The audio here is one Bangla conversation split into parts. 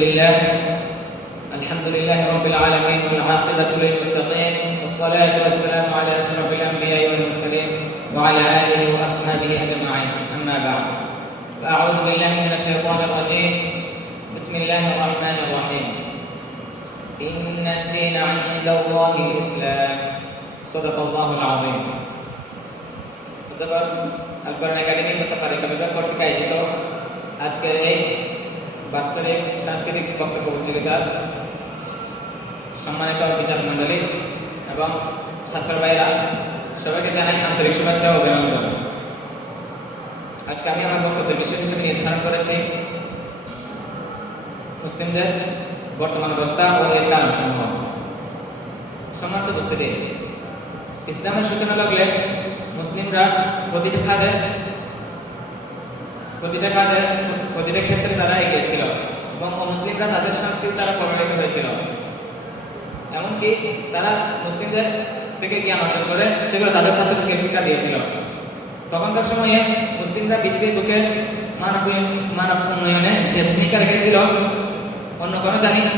لله الحمد لله رب العالمين والعاقبة للمتقين والصلاة والسلام على أشرف الأنبياء والمرسلين وعلى آله وأصحابه أجمعين أما بعد فأعوذ بالله من الشيطان الرجيم بسم الله الرحمن الرحيم إن الدين عند الله الإسلام صدق الله العظيم القرآن একাডেমি মুতাফারিকা বিভাগ কর্তৃক আয়োজিত আজকের এই বাৎসরিক সাংস্কৃতিক বক্তব্য প্রতিযোগিতার সম্মানিত বিচারক মণ্ডলী এবং ছাত্র ভাইরা সবাইকে জানাই আন্তরিক শুভেচ্ছা ও অভিনন্দন। আজকে আমি আমার বক্তব্যের বিষয় হিসেবে নির্ধারণ করেছি মুসলিমদের বর্তমান অবস্থা ও এর কারণসমূহ। সম্মানিত উপস্থিতি, ইসলামের সূচনা লগ্নে মুসলিমরা প্রতিটা ক্ষেত্রে তারা এগিয়েছিল এবং মুসলিমরা তাদের সংস্কৃতি দ্বারা প্রভাবিত হয়েছিল। এমনকি তারা মুসলিমদের থেকে জ্ঞান অর্জন করে সেগুলো তাদের ছাত্রদেরকে শিক্ষা দিয়েছিল। তখনকার সময়ে মুসলিমরা পৃথিবীর বুকে মানব উন্নয়নে যে ভূমিকা রেখেছিল অন্য কোনো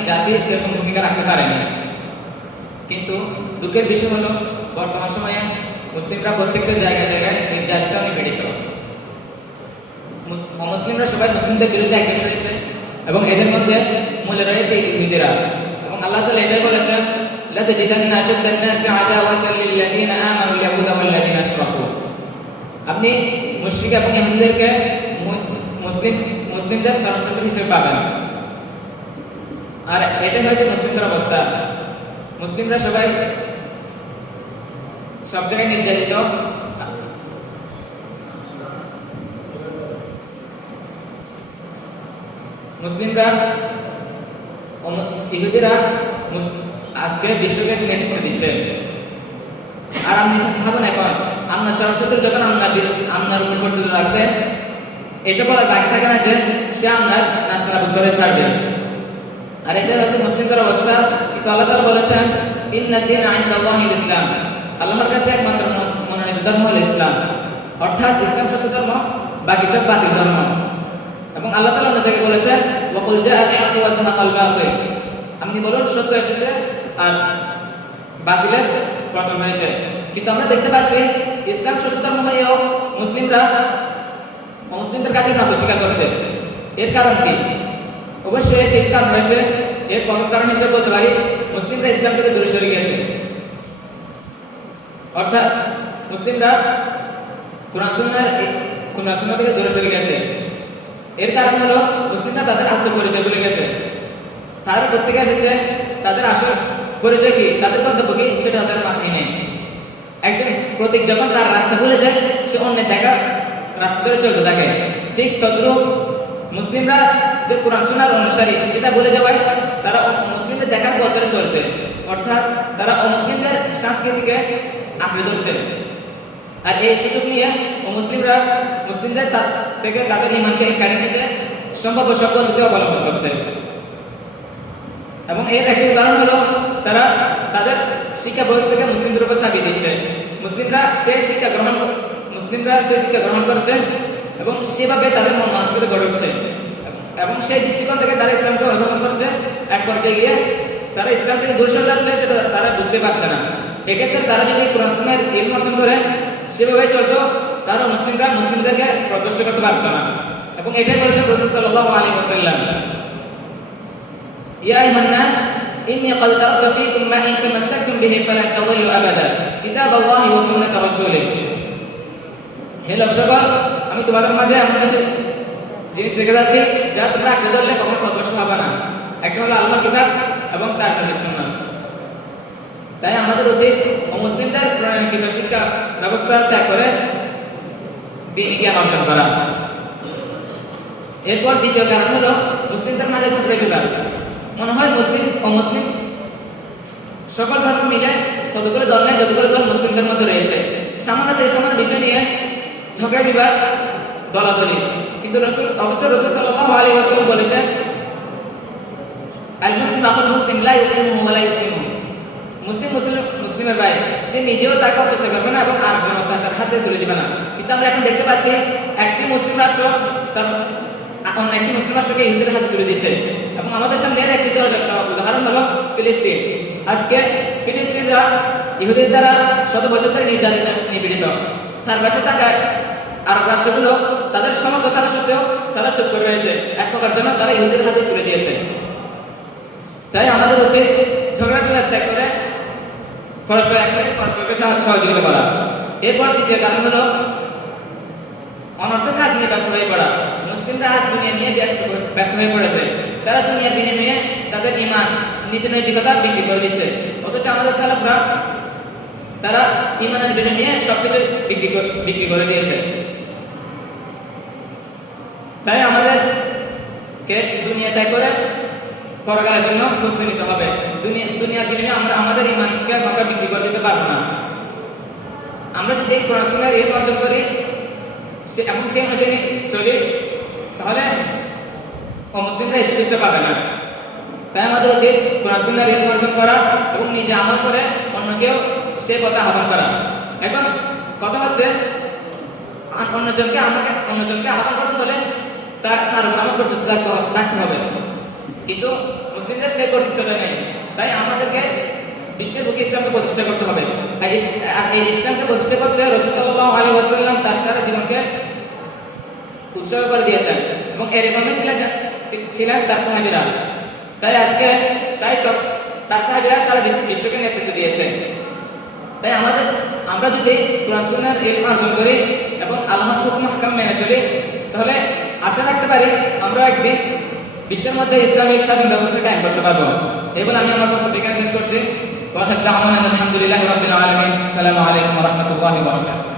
জাতি সেরকম ভূমিকা রাখতে পারেনি। কিন্তু দুঃখের বিষয় হলো বর্তমান সময়ে মুসলিমরা প্রত্যেকটা জায়গায় নির্যাতিত ও নিপীড়িত। মুসলিমরা সবাই মুসলিমদের বিরুদ্ধে একজন হয়েছে এবং এদের মধ্যে মূলে রয়েছে ইহুদিরা। এবং আল্লাহ তাআলা এটাই বলেছেন, লাতাজিদান্না আশাদ্দান নাসি আদাওয়াতান লিল্লাযিনা আমানুল ইয়াহুদা ওয়াল্লাযিনা আশরাকু। আপনি মুশরিক এবং ইহুদিদেরকে মুসলিমদের চরমশত্রু হিসেবে পাবেন। আর এটাই হয়েছে মুসলিমদের অবস্থা। মুসলিমরা সবাই সব জায়গায় নির্যাতিত। মুসলিমরা ইহুদিরা আজকে বিশ্বকে নেতৃত্ব দিচ্ছে। আর আপনি ভাবুন, এখন আপনার চরমশত্রু যখন আপনার উপর কর্তৃত্ব রাখবে, এটা বলার বাকি থাকে না যে সে আপনার নাস্তানাবুদ করে ছাড়বে। আর এটা হচ্ছে মুসলিমদের অবস্থা। কিন্তু আল্লাহ তাআলা বলেছেন, ইন্নাদ দীনা ইনদাল্লাহিল ইসলাম। আল্লাহর কাছে একমাত্র মনোনীত ধর্ম হলো ইসলাম, অর্থাৎ ইসলাম সত্য ধর্ম, বাকি সব বাতিল ধর্ম। এবং আল্লাহ তাআলা অন্য জায়গায় বলেছেন, ওয়াকুল জাআল হাক্কু ওয়া যাহাকাল বাতিল। আপনি বলুন সত্য এসেছে আর বাতিলের পতন হয়েছে। কিন্তু আমরা দেখতে পাচ্ছি ইসলাম সত্য ধর্ম হয়েও মুসলিমদের কাছে নত স্বীকার করছে। এর কারণ কি? অবশ্যই কিছু কারণ রয়েছে। এর প্রথম কারণ হিসেবে বলতে পারি, মুসলিমরা ইসলাম থেকে দূরে সরে গিয়েছে। অর্থাৎ মুসলিমরা কোরআন সুন্নাহ থেকে দূরে সরে গেছে। এর কারণ হলো মুসলিমরা তাদের আত্মপরিচয় ভুলে গেছে। তারা প্রত্যেকে এসেছে, তাদের আসল পরিচয় কি, তাদের গন্তব্য কি, সেটা তাদের মাথায় নেই। একজন প্রতীক যখন তার রাস্তা ভুলে যায়, সে অন্যের দেখা রাস্তা ধরে চলতে থাকে। ঠিক তদ্রূপ মুসলিমরা যে কোরআন সুন্নাহর অনুসারী, সেটা ভুলে যাওয়ায় তারা মুসলিমদের দেখার পথ ধরে চলছে। অর্থাৎ তারা অমুসলিমদের সংস্কৃতিকে আঁকড়ে ধরছে। আর এই সুযোগ নিয়ে মুসলিমরা মুসলিমদের থেকে তাদের ঈমানকে কেড়ে নিতে সম্ভাব্য সব পদ্ধতি অবলম্বন করছে। এবং এর একটি উদাহরণ হলো, তারা তাদের শিক্ষা ব্যবস্থাকে মুসলিমদের উপর চাপিয়ে দিচ্ছে। মুসলিমরা সেই শিক্ষা গ্রহণ করছে এবং সেভাবে তাদের মন মানসিকতা গড়ে উঠছে এবং সেই দৃষ্টিকোণ থেকে তারা ইসলামকে অধ্যয়ন করছে। এক পর্যায়ে গিয়ে তারা ইসলাম থেকে দূরে সরে যাচ্ছে, সেটা তারা বুঝতে পারছে না। এক্ষেত্রে তারা যদি কোরআন সুন্নাহর ইলম অর্জন করে সেভাবে চলতো, তারা মুসলিমদেরকে প্রদর্শন করতে পারতো না। এবং এটাই বলেছেন রাসূল সাল্লাল্লাহু আলাইহি ওয়াসাল্লাম, ইয়া আইয়ুহান নাস ইন্নী ক্বাদ তারাকতু ফীকুম মা ইন তামাসসাকতুম বিহি ফালান তাদিল্লু আবাদা কিতাবাল্লাহি ওয়া সুন্নাতা রাসূলিহি। হে লোক সকল, আমি তোমাদের মাঝে এমন কিছু জিনিস রেখে যাচ্ছি যা তোমরা আঁকড়ে ধরলে কখনো পথভ্রষ্ট হবে না। একটা হলো আল্লাহর কিতাব এবং তার নবীর সুন্নাহ। তাই আমাদের উচিত মুসলিমদের প্রণয়নকৃত শিক্ষা ব্যবস্থা ত্যাগ করে দ্বীনি জ্ঞান অর্জন করা। এরপর দ্বিতীয় কারণ হলো মুসলিমদের মাঝে ঝগড়া বিবাদ। মনে হয় মুসলিম অমুসলিম সকল ধর্ম মিলে ততগুলো দল নেই যতগুলো দল মুসলিমদের মধ্যে রয়েছে। সামান্য বিষয় নিয়ে ঝগড়া বিবাদ, দলাদলি। কিন্তু রাসূল সাল্লাল্লাহু আলাইহি ওয়াসাল্লাম বলেছেন, আল মুসলিম আখুল মুসলিম লা ইউকিমুহু ওয়া লা ইসলিমুহু। মুসলিমের ভাই, সে নিজেও তাকে অত্যাচার করবে না এবং আরেকজন অত্যাচার হাতে তুলে দিবে না। কিন্তু আমরা এখন দেখতে পাচ্ছি একটি মুসলিম রাষ্ট্র তার অন্য একটি মুসলিম রাষ্ট্রকে ইহুদিদের হাতে তুলে দিচ্ছে। এবং আমাদের সামনে এর একটি চলচ্চিত্র উদাহরণ হলো ফিলিস্তিন। আজকে ফিলিস্তিনরা ইহুদিদের দ্বারা শত বছর ধরে নির্যাতিত নিপীড়িত। তার পাশে থাকায় আরব রাষ্ট্রগুলো তাদের সমস্ত থাকা সত্ত্বেও তারা চুপ করে রয়েছে, এক প্রকার যেন তারা ইহুদিদের হাতে তুলে দিয়েছে। তাই আমাদের উচিত ঝগড়াগুলো ত্যাগ করে পরস্পরকে সহযোগিতা করা। এরপর দ্বিতীয় কারণ হলো অনর্থক কাজ নিয়ে ব্যস্ত হয়ে পড়া। মুসলিমরা আজ দুনিয়া নিয়ে ব্যস্ত হয়ে পড়েছে। তারা দুনিয়ার বিনিময়ে তাদের ঈমান, নীতি নৈতিকতা বিক্রি করে দিচ্ছে। অথচ আমাদের সালাফরা তারা ঈমানের বিনিময়ে সবকিছু বিক্রি করে দিয়েছে। তাই আমাদেরকে দুনিয়া ত্যাগ করে পরকালের জন্য প্রস্তুতি নিতে হবে। দুনিয়ার বিনিময়ে আমরা আমাদের ঈমানকে আমরা বিক্রি করে দিতে পারবো না। আমরা যদি কোরআন সুন্নাহর ইলম অর্জন করি এবং সেই অনুযায়ী চলি, তাহলে অমুসলিমরা এই সুযোগটা পাবে না। তাই আমাদের উচিত কোরআন সুন্নাহর ইলম অর্জন করা এবং নিজে আমল করে অন্যকেও সে কথা আহ্বান করা। এখন কথা হচ্ছে অন্যজনকে আহ্বান করতে হলে তার উপর আমার কর্তৃত্ব থাকতে হবে, কিন্তু মুসলিমদের সেই কর্তৃত্বটা নেই। তাই আমাদেরকে বিশ্বের বুকে ইসলামকে প্রতিষ্ঠা করতে হবে। আর এই ইসলামকে প্রতিষ্ঠা করতে রাসূল সাল্লাল্লাহু আলাইহি ওয়াসাল্লাম তার সারা জীবনকে উৎসর্গ করে দিয়েছেন এবং এর ইমামই ছিলেন তার সাহাবীরা। তাই তার সাহাবীরা সারা বিশ্বকে নেতৃত্ব দিয়েছেন। তাই আমরা যদি কোরআন সুন্নাহর ইলম অর্জন করি এবং আল্লাহর হুকুম আহকাম মেনে চলি, তাহলে আশা রাখতে পারি আমরা একদিন বিশ্বের মধ্যে ইসলামিক শাসন ব্যবস্থা কায়েম করতে পারবো। এবার আমি আমার বক্তব্য এখানে শেষ করছি। আলহামদুলিল্লাহি রাব্বিল আলামিন। আসসালামু আলাইকুম ওয়া রাহমাতুল্লাহি ওয়া বারাকাতুহু।